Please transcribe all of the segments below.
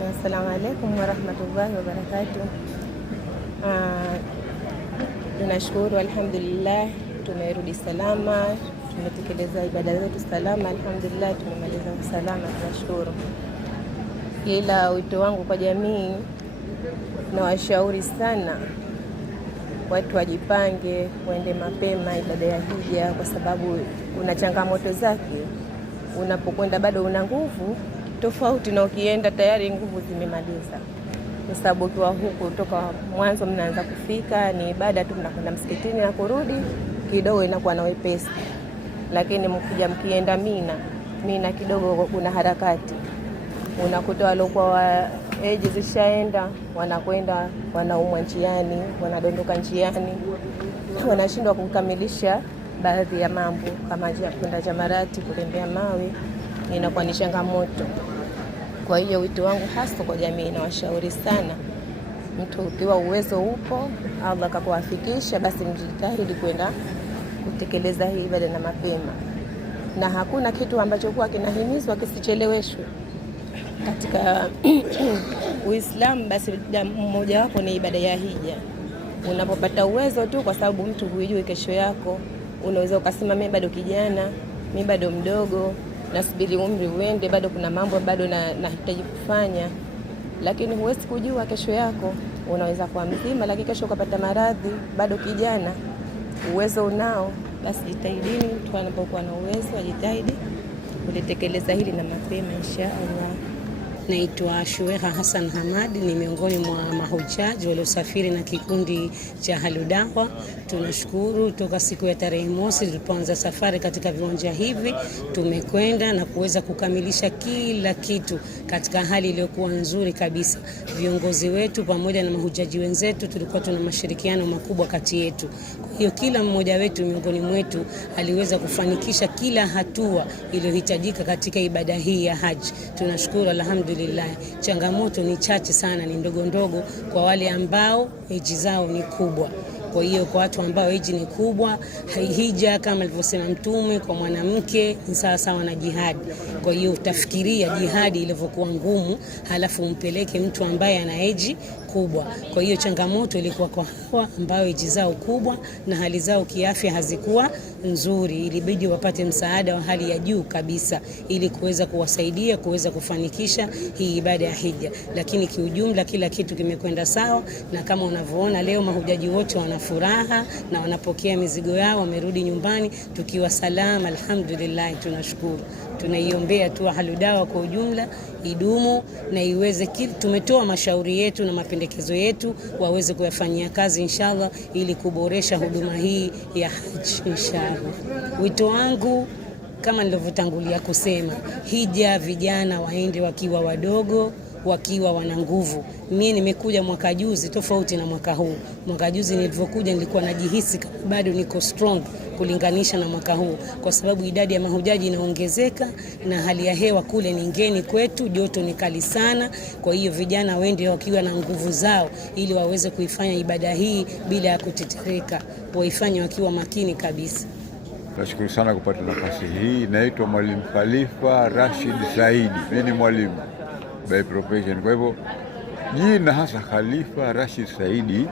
Assalamu alaikum warahmatullahi wabarakatuh. Tunashukuru, alhamdulillah, tumerudi salama, tumetekeleza ibada zetu salama, alhamdulillah, tumemaliza salama, tunashukuru. Ila wito wangu kwa jamii, na washauri sana watu wajipange, waende mapema ibada ya hija, kwa sababu kuna changamoto zake. Unapokwenda bado una nguvu, tofauti na ukienda tayari nguvu zimemaliza. Kwa sababu ukiwa huku toka mwanzo mnaanza kufika, ni ibada tu, mnakwenda msikitini na kurudi, kidogo inakuwa na wepesi. Lakini mkienda Mina kidogo kuna harakati. Unakuta waliokuwa eji zishaenda, wanakwenda wanaumwa njiani, wanadondoka njiani, wanashindwa kukamilisha baadhi ya mambo kama kwenda Jamarati, kutembea mawe, inakuwa ni changamoto. Kwa hiyo wito wangu hasa kwa jamii, na washauri sana, mtu ukiwa uwezo upo, Allah akakuwafikisha, basi mjitahidi kwenda kutekeleza hii ibada na mapema. Na hakuna kitu ambacho kuwa kinahimizwa kisicheleweshwe katika Uislamu, basi mmoja wapo ni ibada ya hija. Unapopata uwezo tu, kwa sababu mtu hujui kesho yako, unaweza ukasema mimi bado kijana, mimi bado mdogo, nasubiri umri uende, bado kuna mambo bado nahitaji kufanya. Lakini huwezi kujua kesho yako, unaweza kuwa mzima lakini kesho ukapata maradhi, bado kijana. Uwezo unao, basi jitahidini, mtu anapokuwa na uwezo ajitahidi kulitekeleza hili na mapema inshallah. Naitwa Shueha Hassan Hamad, ni miongoni mwa mahujaji waliosafiri na kikundi cha Haludawa. Tunashukuru toka siku ya tarehe mosi tulipoanza safari katika viwanja hivi, tumekwenda na kuweza kukamilisha kila kitu katika hali iliyokuwa nzuri kabisa. Viongozi wetu pamoja na mahujaji wenzetu tulikuwa tuna mashirikiano makubwa kati yetu. Kwa hiyo kila mmoja wetu miongoni mwetu aliweza kufanikisha kila hatua iliyohitajika katika ibada hii ya haji. Tunashukuru, alhamdulillah. Changamoto ni chache sana, ni ndogo ndogo kwa wale ambao eji zao ni kubwa. Kwa hiyo kwa watu ambao eji ni kubwa, hija kama alivyosema Mtume kwa mwanamke ni sawa sawa na jihadi. Kwa hiyo utafikiria jihadi ilivyokuwa ngumu, halafu umpeleke mtu ambaye ana eji kubwa. Kwa hiyo changamoto ilikuwa kwa hawa ambao eji zao kubwa na hali zao kiafya hazikuwa nzuri, ilibidi wapate msaada wa hali ya juu kabisa ili kuweza kuwasaidia kuweza kufanikisha hii ibada ya hija. Lakini kiujumla kila kitu kimekwenda sawa, na kama unavyoona leo mahujaji wote wana furaha na wanapokea mizigo yao, wamerudi nyumbani tukiwa salama, alhamdulillah. Tunashukuru, tunaiombea tu Haludawa kwa ujumla idumu na iweze. Tumetoa mashauri yetu na mapendekezo yetu waweze kuyafanyia kazi inshallah, ili kuboresha huduma hii ya haji inshallah. Wito wangu kama nilivyotangulia kusema, hija vijana waende wakiwa wadogo, wakiwa wana nguvu. Mimi nimekuja mwaka juzi tofauti na mwaka huu. Mwaka juzi nilivyokuja nilikuwa najihisi bado niko strong kulinganisha na mwaka huu, kwa sababu idadi ya mahujaji inaongezeka na hali ya hewa kule ni ngeni kwetu, joto ni kali sana. Kwa hiyo vijana wende wakiwa na nguvu zao ili waweze kuifanya ibada hii bila ya kutetereka, waifanye wakiwa makini kabisa. Nashukuru sana kupata nafasi hii. Naitwa Mwalimu Khalifa Rashid Saidi. Mimi ni mwalimu by profession. Kwa hivyo jina hasa Khalifa Rashid Saidi,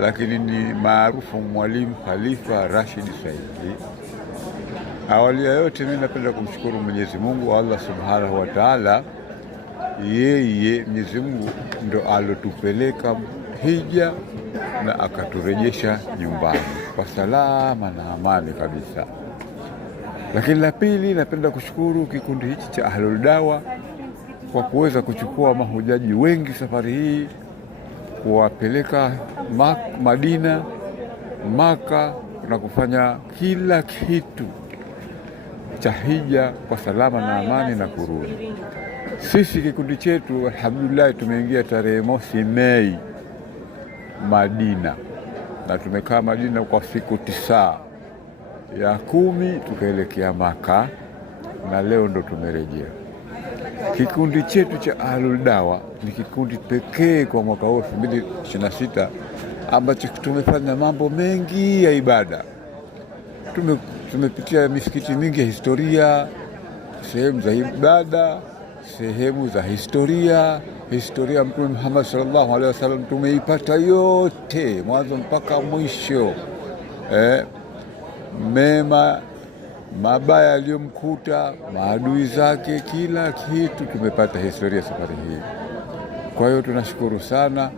lakini ni maarufu Mwalimu Khalifa Rashid Saidi. Awali ya yote mimi napenda kumshukuru Mwenyezi Mungu Allah Subhanahu wa Ta'ala. Yeye Mwenyezi Mungu ndo alotupeleka hija na akaturejesha nyumbani kwa salama na amani kabisa. Lakini la pili, napenda kushukuru kikundi hichi cha Ahlul Dawa kwa kuweza kuchukua mahujaji wengi safari hii, kuwapeleka Madina, Maka, na kufanya kila kitu cha hija kwa salama na amani na kurudi. Sisi kikundi chetu alhamdulillah tumeingia tarehe mosi Mei Madina, na tumekaa Madina kwa siku 9, ya 10 tukaelekea Maka, na leo ndo tumerejea. Kikundi chetu cha Ahlul Dawa ni kikundi pekee kwa mwaka huu 2026 ambacho tumefanya mambo mengi ya ibada. Tumepitia misikiti mingi ya historia, sehemu za ibada, sehemu za historia, historia ya Mtume Muhammad sallallahu alaihi wasallam tumeipata yote mwanzo mpaka mwisho. Mema, mabaya aliyomkuta, maadui zake, kila kitu tumepata historia safari hii. Kwa hiyo tunashukuru sana,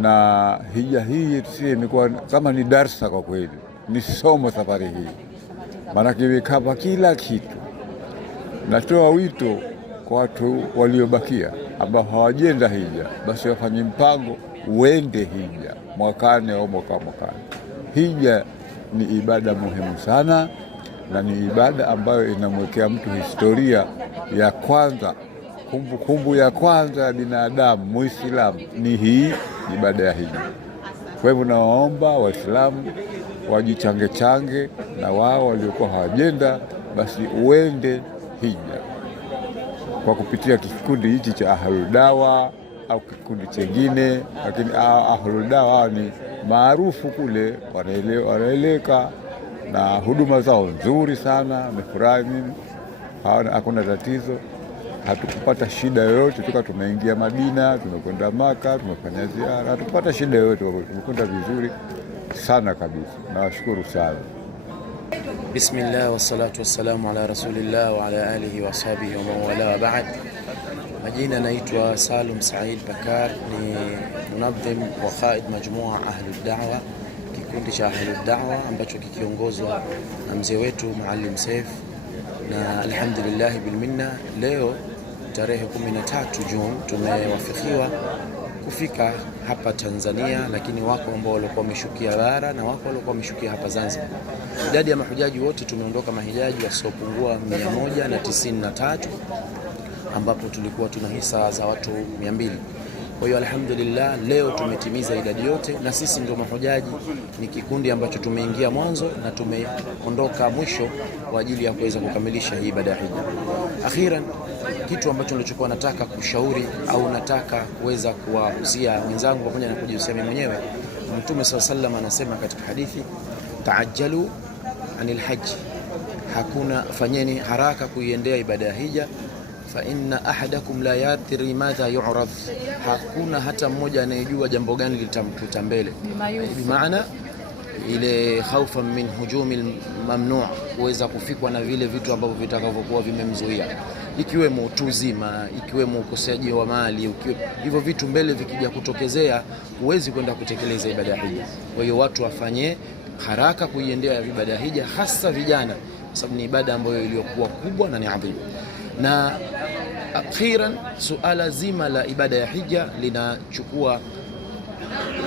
na hija hii yetu imekuwa kama ni darsa kwa kweli, ni somo safari hii, maana kimekava kila kitu. Natoa wito kwa watu waliobakia ambao hawajenda hija, basi wafanye mpango uende hija mwakani au mwakani. Hija ni ibada muhimu sana, na ni ibada ambayo inamwekea mtu historia ya kwanza, kumbukumbu ya kwanza ya binadamu Muislamu ni hii ibada ya hija. Kwa hivyo nawaomba Waislamu wajichange na wao waliokuwa hawajenda, basi uende hija kwa kupitia kikundi hichi cha Ahlul Dawa au kikundi chengine, lakini Ahlul Dawa ni maarufu kule, wanaeleka na huduma zao nzuri sana. Amefurahi mimi, hakuna tatizo, hatukupata shida yoyote. Tumeingia Madina, tumekwenda Maka, tumefanya ziara, hatukupata shida yoyote, tumekwenda vizuri sana kabisa. Nawashukuru sana. Bismillah wassalatu wassalamu ala rasulillah wa ala alihi wa sahbihi wa mawala wa ba'd. Majina naitwa Salum Said Bakar, ni munadhim wa qaid majmua Ahlud Da'wa, kikundi cha Ahlud Da'wa ambacho kikiongozwa na mzee wetu Maalim Seif, na alhamdulillah bil minna, leo tarehe 13 Juni tumewafikiwa kufika hapa Tanzania, lakini wako ambao walikuwa wameshukia bara na wako walikuwa wameshukia hapa Zanzibar. Idadi ya mahujaji wote tumeondoka mahujaji wasiopungua 193, ambapo tulikuwa tuna hisa za watu 200. Kwa hiyo alhamdulillah leo tumetimiza idadi yote, na sisi ndio mahujaji, ni kikundi ambacho tumeingia mwanzo na tumeondoka mwisho kwa ajili ya kuweza kukamilisha hii ibada ya hija. Akhiran, kitu ambacho nilichokuwa nataka kushauri au nataka kuweza kuwahusia wenzangu pamoja na kujihusia mimi mwenyewe, Mtume sallallahu alaihi wasallam anasema katika hadithi, taajjalu anil hajj, hakuna, fanyeni haraka kuiendea ibada ya hija, fa inna ahadakum la yadri madha yu'rad, hakuna hata mmoja anayejua jambo gani litamkuta mbele. Bimaana ile khaufa min hujumi mamnu', kuweza kufikwa na vile vitu ambavyo vitakavyokuwa vimemzuia, ikiwemo utuzima, ikiwemo ukoseaji wa mali, hivyo vitu mbele vikija kutokezea, huwezi kwenda kutekeleza ibada ya hija. Kwa hiyo watu wafanye haraka kuiendea ibada ya hija, hasa vijana, kwa sababu ni ibada ambayo iliyokuwa kubwa na ni adhimu. Na akhiran, suala zima la ibada ya hija linachukua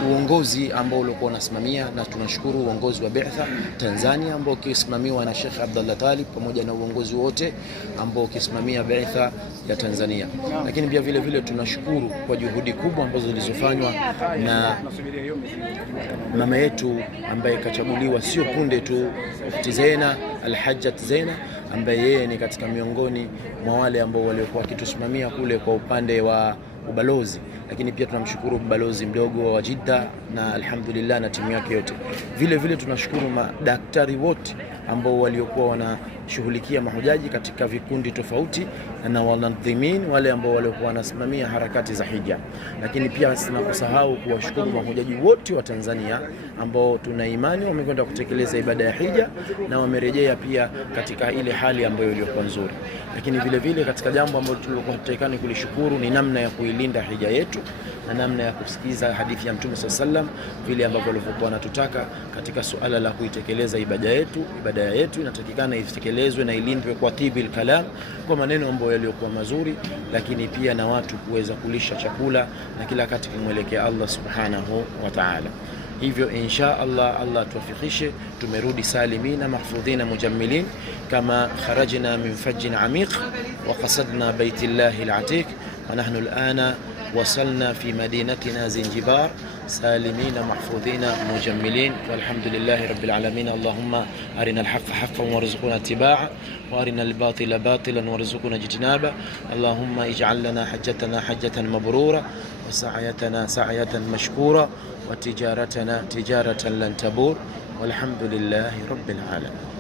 uongozi ambao ulikuwa unasimamia, na tunashukuru uongozi wa Bi'tha Tanzania ambao ukisimamiwa na Sheikh Abdullah Talib, pamoja na uongozi wote ambao ukisimamia Bi'tha ya Tanzania. Lakini pia vile vile tunashukuru kwa juhudi kubwa ambazo zilizofanywa na mama yetu ambaye kachaguliwa sio punde tu, Ukhti Zena Al-Hajjat Zena, ambaye yeye ni katika miongoni mwa wale ambao waliokuwa wakitusimamia kule kwa upande wa ubalozi. Lakini pia tunamshukuru balozi mdogo wa Jeddah na alhamdulillah na timu yake yote. Vile vile tunashukuru madaktari wote ambao waliokuwa wanashughulikia mahujaji katika vikundi tofauti, na wanadhimin wale ambao waliokuwa wanasimamia harakati za hija. Lakini pia sina kusahau kuwashukuru mahujaji wote wa Tanzania ambao tuna imani wamekwenda kutekeleza ibada ya hija na wamerejea pia katika ile hali ambayo iliyokuwa nzuri. Lakini vile vile katika jambo ambalo tulikuwa tutakani kulishukuru ni namna ya kuilinda hija yetu na namna ya kusikiza hadithi ya Mtume sallallahu alaihi wasallam, vile ambavyo walivyokuwa wanatutaka katika suala la kuitekeleza ibada yetu. Ibada yetu inatakikana itekelezwe na ilindwe kwa tibil kalam, kwa maneno ambayo yaliokuwa mazuri, lakini pia na watu kuweza kulisha chakula na kila wakati kumwelekea Allah subhanahu wa ta'ala. Hivyo insha Allah, Allah tuwafikishe tumerudi salimina mahfudhina mujammilin, kama kharajna min fajjin amiq wa qasadna baitillahi al-atiq, wa nahnu al-ana وصلنا في مدينتنا زنجبار سالمين محفوظين مجملين، والحمد لله رب العالمين. اللهم أرنا الحق حقا وارزقنا اتباعه، وأرنا الباطل باطلا وارزقنا اجتنابه. اللهم اجعل لنا حجتنا حجة مبرورة، وسعيتنا سعية مشكورة، وتجارتنا تجارة لن تبور، والحمد لله رب العالمين.